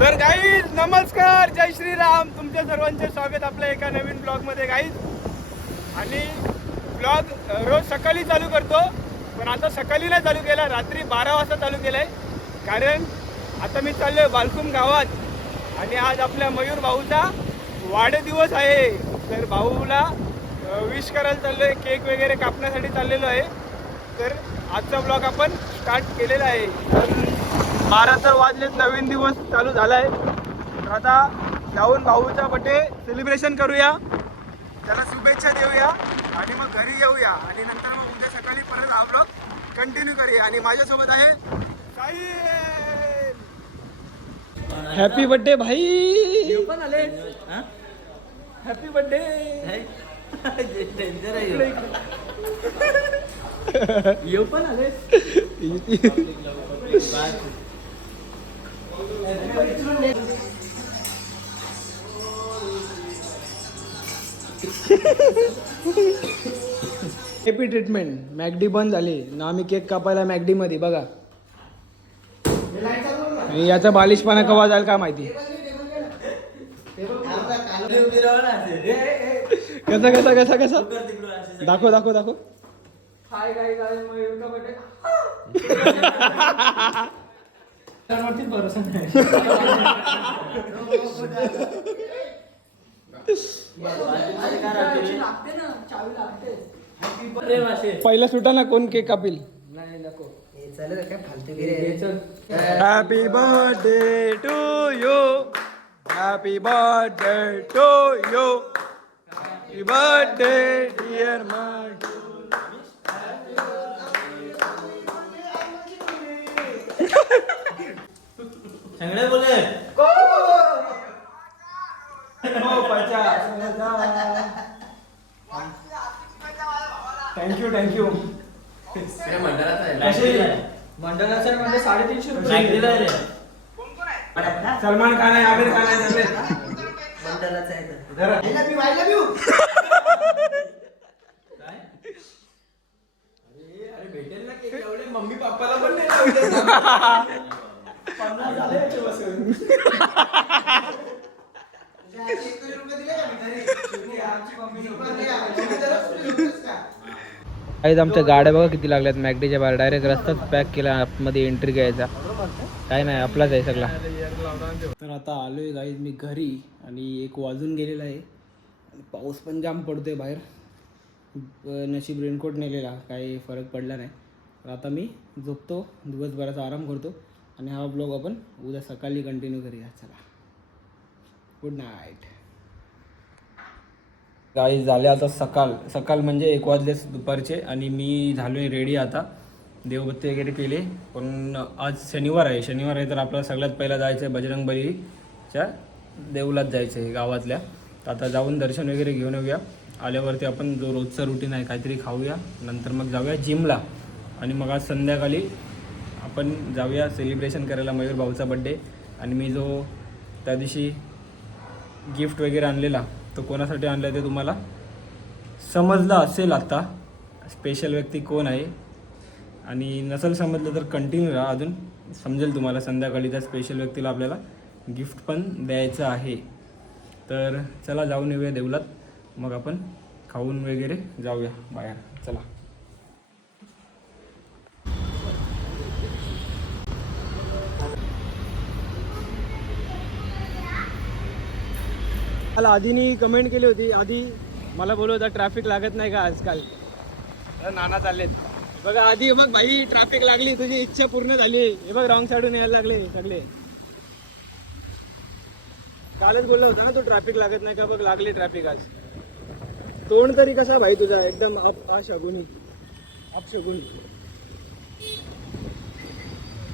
तर गाईज नमस्कार, जय श्रीराम. तुमच्या सर्वांचे स्वागत आपल्या एका नवीन ब्लॉगमध्ये गाईज. आणि ब्लॉग रोज सकाळी चालू करतो, पण आता सकाळी नाही चालू केला, रात्री 12 वाजता चालू केला आहे. कारण आता मी चाललो आहे बालकुम गावात आणि आज आपल्या मयूर भाऊचा वाढदिवस आहे. तर भाऊला विश करायला चाललो आहे, केक वगैरे कापण्यासाठी चाललेलो आहे. तर आजचा ब्लॉग आपण स्टार्ट केलेला आहे. 12 तर वाजलेत, नवीन दिवस चालू झाला आहे. तर आता जाऊन भाऊचा बर्थडे सेलिब्रेशन करूया, त्याला शुभेच्छा देऊया आणि मग घरी येऊया. आणि नंतर मग उद्या सकाळी परत हा ब्लॉग कंटिन्यू करूया. आणि माझ्यासोबत आहे साहिल. हॅपी बर्थडे भाई. पण आले. Happy birthday. येऊ पण आले. Happy treatment. मॅकडी बंद झाली ना, आम्ही केक कापायला मॅकडी मध्ये. बघा याचा बालिशपणा कवा जाईल का माहिती. कसा कसा कसा कसा दाखव दाखव दाखव. हाय काय काय मयूर का बर्थडे. भरोसा नाही. पहिला सुटा ना, कोण केक कापील. Happy birthday to you. Happy birthday to you. Happy birthday dear माय. सगळे बोले थँक्यू थँक्यू. मंडळाचा म्हणजे 350 रुपये. सलमान खान आहे, आमिर खान आहे सगळे. भेटेल ना केक एवढे. मम्मी पप्पाला पण नाही. 50 झाले बसून. काहीच आमच्या गाड्या बघा किती लागल्यात मॅकडीच्या बाहेर. डायरेक्ट रस्ताच पॅक केला, आतमध्ये एंट्री घ्यायचा काय नाही, आपलाच आहे सगळा. तर आता आलोय गाईज मी घरी आणि 1 वाजून गेलेला आहे. पाऊस पण जाम पडतोय बाहेर. नशीब रेनकोट नेलेला, काही फरक पडला नाही. तर आता मी झोपतो, दिवसभराचा आराम करतो आणि हा ब्लॉग आपण उद्या सकाळी कंटिन्यू करूया. चला, गुड नाईट. काही झाले आता सकाळ म्हणजे 1 वाजलेच दुपारचे. आणि मी झालो आहे रेडी. आता देवबत्ती वगैरे केले. पण आज शनिवार आहे तर आपल्याला सगळ्यात पहिला जायचं आहे बजरंगबलीच्या देऊलात जायचं आहे गावातल्या. तर आता जाऊन दर्शन वगैरे घेऊन येऊया. आल्यावरती आपण जो रोजचा रुटीन आहे काहीतरी खाऊया, नंतर मग जाऊया जिमला. आणि मग आज संध्याकाळी आपण जाऊया सेलिब्रेशन करायला मयूर भाऊचा बड्डे. आणि मी जो त्या दिवशी गिफ्ट वगैरे आणलेला तो कोणासाठी आणला ते तुम्हाला समजलं असेल. आता स्पेशल व्यक्ती कोण आहे, आणि नसेल समजलं तर कंटिन्यू राहा, अजून समजेल तुम्हाला. संध्याकाळी त्या स्पेशल व्यक्तीला आपल्याला गिफ्ट पण द्यायचं आहे. तर चला जाऊन येऊया देवलात, मग आपण खाऊन वगैरे जाऊया बाहेर. चला. मला आधीनी कमेंट केली होती, आधी मला बोलत होता ट्रॅफिक लागत नाही का आजकाल. नाना चाललेत बघा. आधी बघ भाई, ट्रॅफिक लागली, तुझी इच्छा पूर्ण झाली. हे बघ रॉंग साईडून यायला लागले सगळे. कालच बोलला होता ना तो ट्रॅफिक लागत नाही का, बघ लागली ट्रॅफिक आज. तोंड तरी कसा भाई तुझा, एकदम अपशगुनी.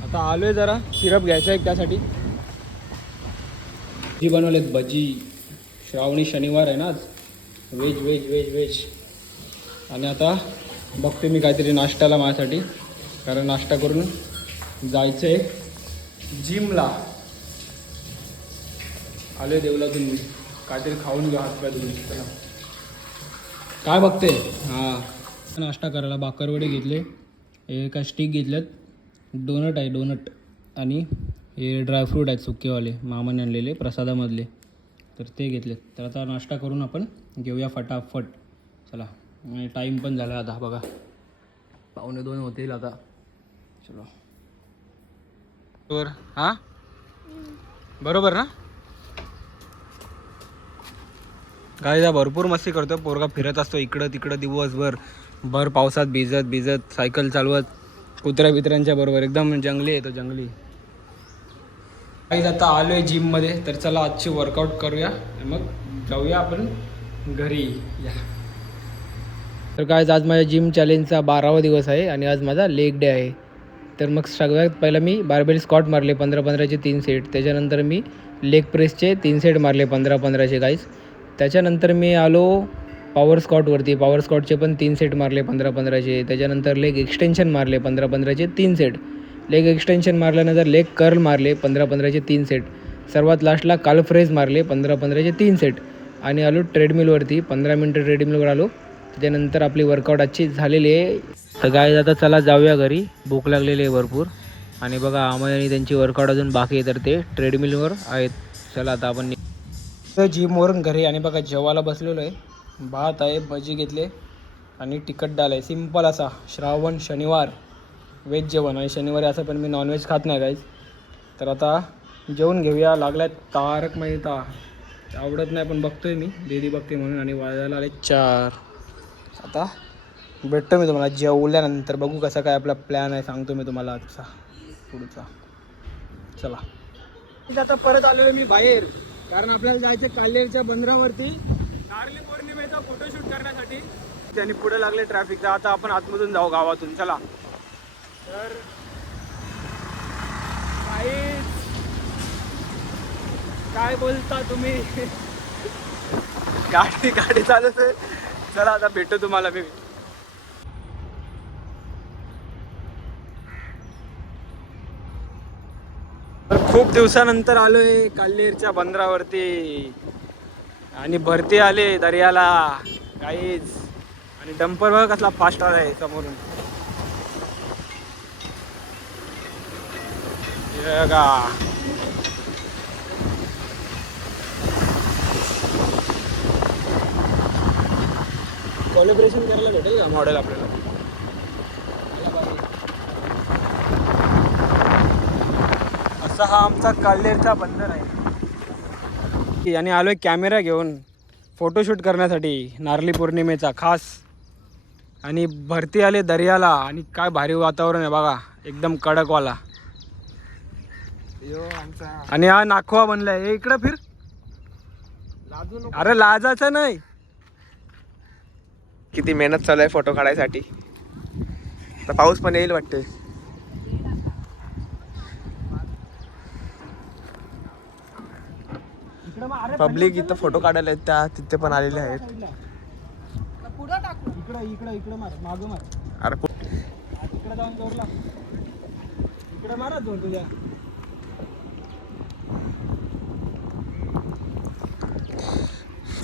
आता आलोय जरा सिरप घ्यायचा आहे त्यासाठी. भजी बनवलेत भजी. श्रावणी शनिवार आहे ना आज. Veg veg veg veg. आणि आता बघते मी काहीतरी नाश्त्याला माझ्यासाठी, कारण नाश्ता करून जायचं आहे जिमला. आलोय देवलातून मी, काहीतरी खाऊन घेऊ हात पाय धुवून. चला. काय बघते. हां, नाश्ता करायला बाकरवडे घेतले, एका स्टिक घेतल्यात, डोनट आहे डोनट, आणि हे ड्रायफ्रूट आहेत सुकेवाले मामाने आणलेले प्रसादामधले, तर ते घेतलेत. तर आता नाश्ता करून आपण घेऊया फटाफट. चला, आणि टाईम पण झाला आता बघा, 1:45 होतील आता. चलो बरोबर. हां बरोबर ना. गाईला भरपूर मस्ती करतो पोरगा, फिरत असतो इकडं तिकडं दिवसभर, भर पावसात भिजत भिजत सायकल चालवत कुत्र्या बित्र्यांच्या बरोबर. एकदम जंगली आहे तो, जंगली. गाईज आता आलो आहे जिममध्ये, तर चला आजची वर्कआउट करूया मग जाऊया आपण घरी. या तर गाईज आज माझ्या जिम चॅलेंजचा 12वा दिवस आहे आणि आज माझा लेग डे आहे. तर मग सगळ्यात पहिला मी बार्बेल स्क्वॉट मारले 15-15चे 3 सेट. त्याच्यानंतर मी लेग प्रेसचे 3 सेट मारले 15-15चे गाईज. त्याच्यानंतर मी आलो पॉवर स्क्वॉटवरती. पॉवर स्क्वॉटचे पण 3 सेट मारले 15-15चे. त्याच्यानंतर लेग एक्सटेन्शन मारले 15-15चे 3 सेट. लेग एक्सटेन्शन मारल्यानंतर लेग कर्ल मारले 15-15चे 3 सेट. सर्वात लास्टला काल्फ रेज मारले 15-15चे 3 सेट. आणि आलो ट्रेडमिलवरती, 15 मिनटं ट्रेडमिलवर आलो. त्याच्यानंतर आपली वर्कआउट आजची झालेली आहे. तर गाईज आता चला जाऊया घरी, भूक लागलेली आहे भरपूर. आणि बघा अमय आणि त्यांची वर्कआउट अजून बाकी आहे, तर ते ट्रेडमिलवर आहेत. चला आता आपण जिमवरून घरी. आणि बघा जेवायला बसलेलो आहे, भात आहे, भजी घेतले आणि तिखट डाळ आहे. सिम्पल असा श्रावण शनिवार व्हेज जेवण. आणि शनिवारी असं पण मी नॉनव्हेज खात नाही गाईज. तर आता जेवण घेऊया. लागलाय तारक मेहता, आवडत नाही पण बघतोय मी, दीदी बघते म्हणून. आणि वाजायला आले 4. आता भेटतो मी तुम्हाला जेवल्यानंतर, बघू कसा काय आपला प्लॅन आहे, सांगतो मी तुम्हाला आजचा पुढचा. चला आता परत आलेलो मी बाहेर, कारण आपल्याला जायचं काल्हेरच्या बंदरावरती नारळी पौर्णिमेचा फोटोशूट करण्यासाठी. त्यांनी पुढे लागले ट्रॅफिकचा. आता आपण आतमधून जाऊ गावातून. चला. तर काय बोलता तुम्ही, गाडी चालत आहे. चला आता भेटतो तुम्हाला मी. खूप दिवसानंतर आलोय काल्हेरच्या बंदरावरती आणि भरती आले दर्याला काहीच. आणि डंपर बघा कसला फास्ट आहे समोरून. कोलॅबरेशन करायला भेटेल का मॉडेल आपल्याला. असा हा आमचा काल्हेरचा बंदर आहे. आणि आलोय कॅमेरा घेऊन फोटोशूट करण्यासाठी नारळी पौर्णिमेचा खास. आणि भरती आले दर्याला आणि काय भारी वातावरण आहे बघा, एकदम कडकवाला. आणि हा नाखवा बनलाय. हे इकडं फिर, अरे लाजाचं नाही. किती मेहनत चालू आहे फोटो काढायसाठी. तर पाऊस पण येईल वाटते. पब्लिक इथं फोटो काढायला आहेत, त्या तिथे पण आलेले आहेत. इकडं मार, मागं मार. अरे इकडे जाऊन जोरला, इकडे मारा जोर तुझ्या.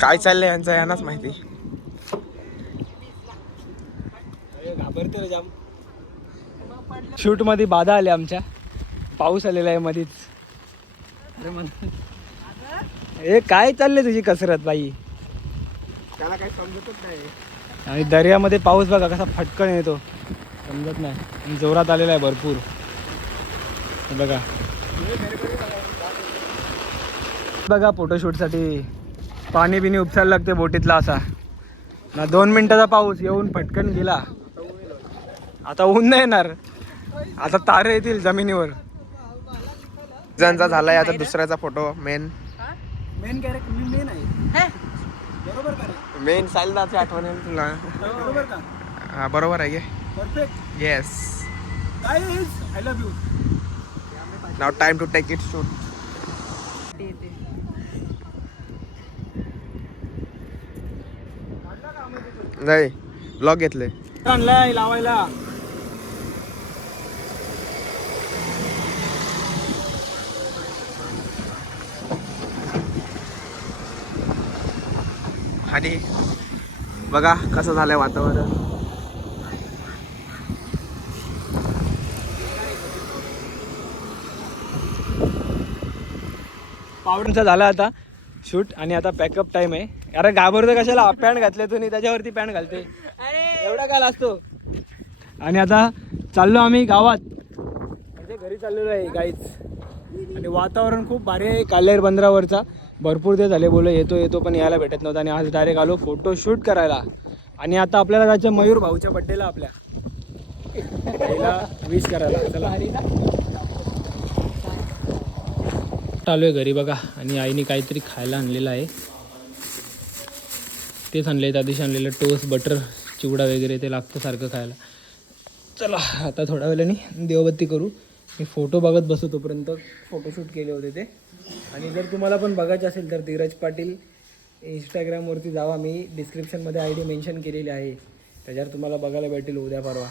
काय चाललंय यांचं यांनाच माहिती. घाबरते रे जाम. शूट मध्ये बाधा आली आमच्या, पाऊस आलेला आहे मध्येच. हे काय चाललंय तुझी कसरत बाई, त्याला काही समजतच नाही. आणि दर्यामध्ये पाऊस बघा कसा फटकन येतो, समजत नाही. आणि जोरात आलेला आहे भरपूर. बघा बघा फोटोशूटसाठी पाणी बिनी उपसायला लागते बोटीतला. असा ना 2 मिनिटाचा पाऊस येऊन फटकन गेला. आता ऊन नाही येणार, आता तारे येतील जमिनीवर. ज्यांचा झालाय आता दुसऱ्याचा फोटो. मेन कॅरेक्टर मी मेन आहे. बरोबर का? मेन साईलदाची आठवण आहे तुला. बरोबर का? हा बरोबर आहे. Perfect. Yes. Guys I love you. Now time to take it shoot. नाही ब्लॉग घेतले. आणलाय लावायला. आणि बघा कसं झालंय वातावरण. पावडरचा झाला आता शूट आणि आता पॅकअप टाइम आहे. अरे घाबरतो कशाला, पॅन्ट घातले तुम्ही त्याच्यावरती पॅन्ट घालते एवढा काल असतो. आणि आता चाललो आम्ही गावात, म्हणजे घरी चाललेलो आहे गाईच. आणि वातावरण खूप भारी आहे कालेर बंदरावरचा. भरपूर ते झाले बोललो येतो येतो पण यायला भेटत नव्हतं आणि आज डायरेक्ट आलो फोटो शूट करायला. आणि आता आपल्याला जायचं मयूर भाऊच्या बड्डेला, आपल्या पहिला विश करायला. चला आलो आहे घरी बघा. आणि आईने काहीतरी खायला आणलेलं आहे, तेच आणले त्या दिवशी आणलेलं टोस्ट बटर चिवडा वगैरे ते लागतं सारखं खायला. चला आता थोड्या वेळाने देवबत्ती करू. मी फोटो बघत बसतो तोपर्यंत फोटोशूट केले होते ते. आणि जर तुम्हाला पण बघायचं असेल तर धीरज पाटील इंस्टाग्रामवरती जावा, मी डिस्क्रिप्शनमध्ये ID मेन्शन केलेली आहे, त्याच्यावर तुम्हाला बघायला भेटेल उद्या परवा.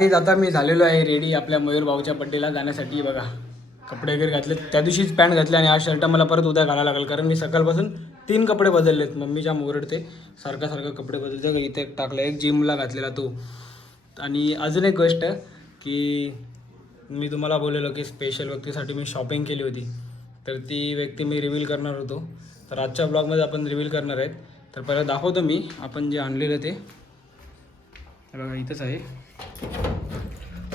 आता मी झालेलो आहे रेडी आपल्या मयूर भाऊच्या बड्डेला जाण्यासाठी. बघा कपडे वगैरे घातले, त्या दिवशीच पॅन्ट घातले आणि आज शर्ट मला परत उद्या घालायला लागेल, कारण मी सकाळपासून 3 कपडे बदललेत. मम्मीच्या ओरडते सारखं कपडे बदलते. इथे टाकलं एक जिमला घातलेला तो. आणि अजून एक गोष्ट की मी तुम्हाला बोललेलो की स्पेशल व्यक्तीसाठी मी शॉपिंग केली होती, तर ती व्यक्ती मी रिव्हील करणार होतो. तर आजच्या ब्लॉगमध्ये आपण रिव्हील करणार आहेत. तर पहिलं दाखवतो मी आपण जे आणलेलं ते. बघा इथंच आहे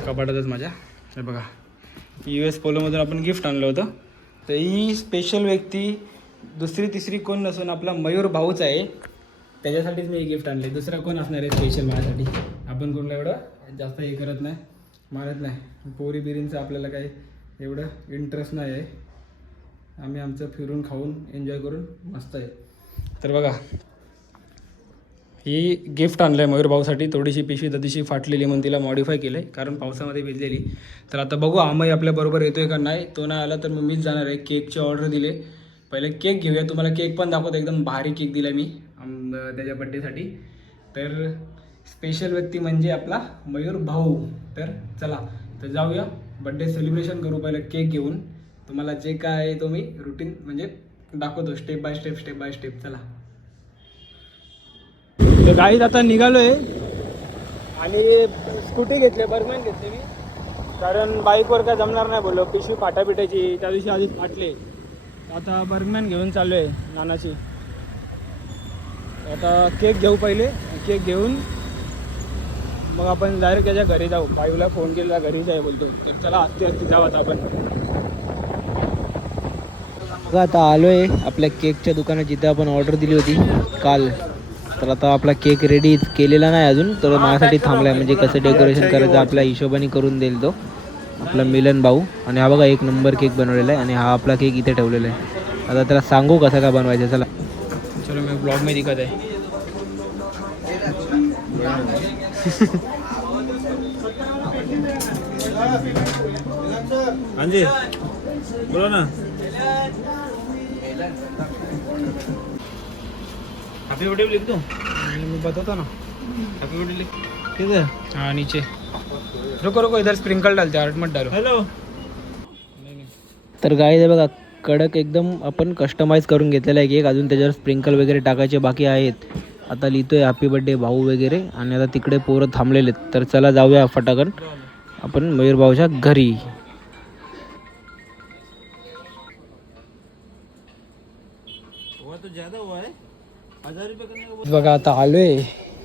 कपाटातच माझ्या. हे बघा US पोलोमधून आपण गिफ्ट आणलं होतं. तर ही स्पेशल व्यक्ती दुसरी तिसरी कोण नसून आपला मयूर भाऊच आहे, त्याच्यासाठीच मी गिफ्ट आणले. दुसरा कोण असणार आहे स्पेशल माझ्यासाठी. आपण कोणला एवढं जास्त हे करत नाही, मारत नाही. पोरी बिरींचं आपल्याला काही एवढं इंटरेस्ट नाही आहे. आम्ही आमचं फिरून खाऊन एन्जॉय करून मस्त आहे. तर बघा ही गिफ्ट आणलं आहे मयूर भाऊसाठी. थोडीशी पिशवी त्या दिवशी फाटलेली म्हणून तिला मॉडिफाय केलं आहे, कारण पावसामध्ये भिजलेली. तर आता बघू आम्ही आपल्याबरोबर येतो आहे का नाही. तो नाही आला तर मग मीच जाणार आहे. केकची ऑर्डर दिले, पहिले केक घेऊया. तुम्हाला केक पण दाखवतो, एकदम भारी केक दिला मी त्याच्या बड्डेसाठी. तर स्पेशल व्यक्ती म्हणजे आपला मयूर भाऊ. तर चला तर जाऊया बड्डे सेलिब्रेशन करू. पहिलं केक घेऊन तुम्हाला जे काय आहे तो मी रुटीन म्हणजे दाखवतो, स्टेप बाय स्टेप. चला तर गाईज आता निघालो आहे. आणि स्कूटी घेतली, बर्गमॅन घेतली मी, कारण बाईकवर काय जमणार नाही बोललो, पिशवी फाटापिटायची त्या दिवशी आधीच फाटले. आता बर्गमॅन घेऊन चाललो आहे नानाची. आता केक घेऊ, पहिले केक घेऊन मग आपण डायरेक्ट त्याच्या घरी जाऊ. बाईला फोन केला घरीच आहे बोलतो. तर चला असते जाऊ आता आपण. बघा आता आलो आहे आपल्या केकच्या दुकानात जिथे आपण ऑर्डर दिली होती काल. तर आता आपला केक रेडी केलेला नाही अजून, तर माझ्यासाठी थांबला आहे. म्हणजे कसं डेकोरेशन करायचं आपल्या हिशोबाने करून देईल तो आपला मिलन भाऊ. आणि हा बघा 1 नंबर केक बनवलेला आहे. आणि हा आपला केक इथे ठेवलेला आहे. आता त्याला सांगू कसं काय बनवायचं. चला चलो मी ब्लॉग मध्ये दिखत आहे. हाँ जी बोलो ना. हैप्पी बर्थडे लिख दूँ? मैं बताता ना. हैप्पी बर्थडे लिख किधर? हाँ नीचे. रुको इधर स्प्रिंकल डालते हैं, मत डालो. हेलो. तर गाईज आहे बघा कडक एकदम आपण कस्टमाइज करून घेतलेला आहे केक. अजून त्याच्यावर स्प्रिंकल वगैरे टाकायचे बाकी आहेत. आता लिहितोय हॅपी बर्थडे भाऊ वगैरे. आणि आता तिकडे पोरं थांबलेले आहेत. तर चला जाऊया फटाकन आपण मयूर भाऊच्या घरी. वो तो ज़्यादा हुआ है, 1000 रुपये करने का. बघा आता आलोय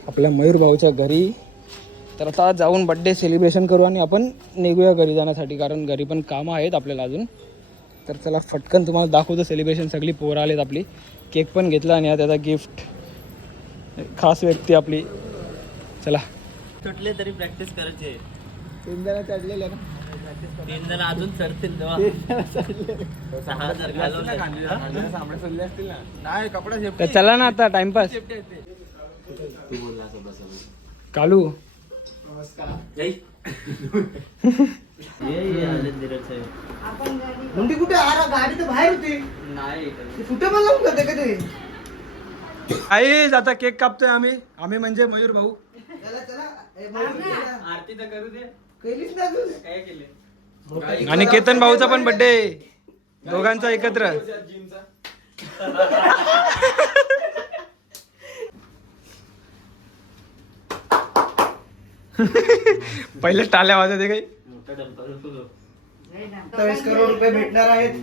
आपल्या मयूर भाऊच्या घरी. तर आता जाऊन बड्डे सेलिब्रेशन करू आणि आपण निघूया घरी जाण्यासाठी, कारण घरी पण कामं आहेत आपल्याला अजून. तर चला फटकन तुम्हाला दाखवतो सेलिब्रेशन. सगळी पोरं आलेत आपली. केक पण घेतला आणि त्याचा गिफ्ट खास व्यक्ती आपली. चला तुटले तरी प्रॅक्टिस करायचे. 3 जण चढलेले ना. 3 जण अजून चढतील तेव्हा 6000 घालवले. नाही कपडा तर चला ना आता टाइमपास. कालू ये आले धीरज साहेब. मुंडी कुठे गाडी तर बाहेर होती. नाही कुठे पण लावून जाते का ते. आईज आता केक कापतोय आम्ही म्हणजे मयूर भाऊ. चला चला आरती तर करू दे. केलीच ना तू. काय केले? आणि केतन भाऊचा पण बर्थडे, दोघांचा एकत्र. पहिले टाल्या वाजवते काही. मोठा डंपर होतो. 27 करोड रुपये भेटणार आहेत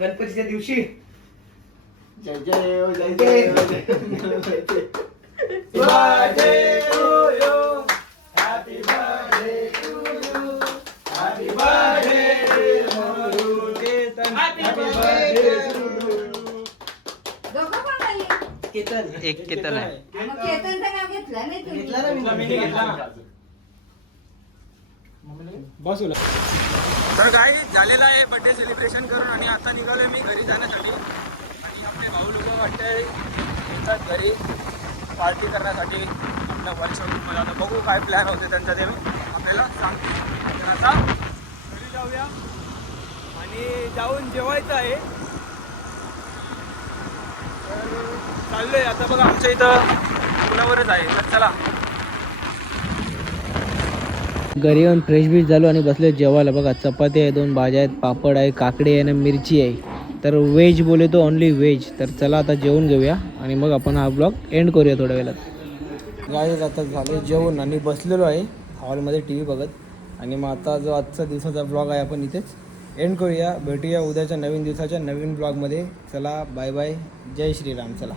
गणपतीच्या दिवशी. जय जय हो, जय जय हो, जय जय. Birthday to you. Happy birthday to you. Happy birthday to Ketan. Happy birthday to you. एक केतन आहे. घेतला ना मी. बसू तर काय झालेलं आहे बर्थडे सेलिब्रेशन करून आणि आता निघालोय मी घरी जाण्यासाठी. आणि आपले भाऊ लोक वाटतंय येतात घरी पार्टी करण्यासाठी आपल्या वर्कशॉपमध्ये. आता बघू काय प्लॅन होते त्यांचा ते आपल्याला सांगते. तर आता घरी जाऊया आणि जाऊन जेवायचं आहे. तर चाललोय आता. बघा आमच्या इथं पुलावरच आहे. तर चला घरी येऊन फ्रेश बीश झालो आणि बसले जेवायला. बघा चपाती आहे, 2 भाज्या आहेत, पापड आहे, काकडी आहे आणि मिरची आहे. तर व्हेज बोले तो ओनली व्हेज. तर चला आता जेवून घेऊया आणि मग आपण हा ब्लॉग एंड करूया थोड्या वेळात. गाईज आता झालं जेवण आणि बसलेलो आहे हॉलमध्ये टी व्ही बघत. आणि मग आता जो आजचा दिवसाचा ब्लॉग आहे आपण इथेच एंड करूया. भेटूया उद्याच्या नवीन दिवसाच्या नवीन ब्लॉगमध्ये. चला बाय बाय. जय श्रीराम. चला.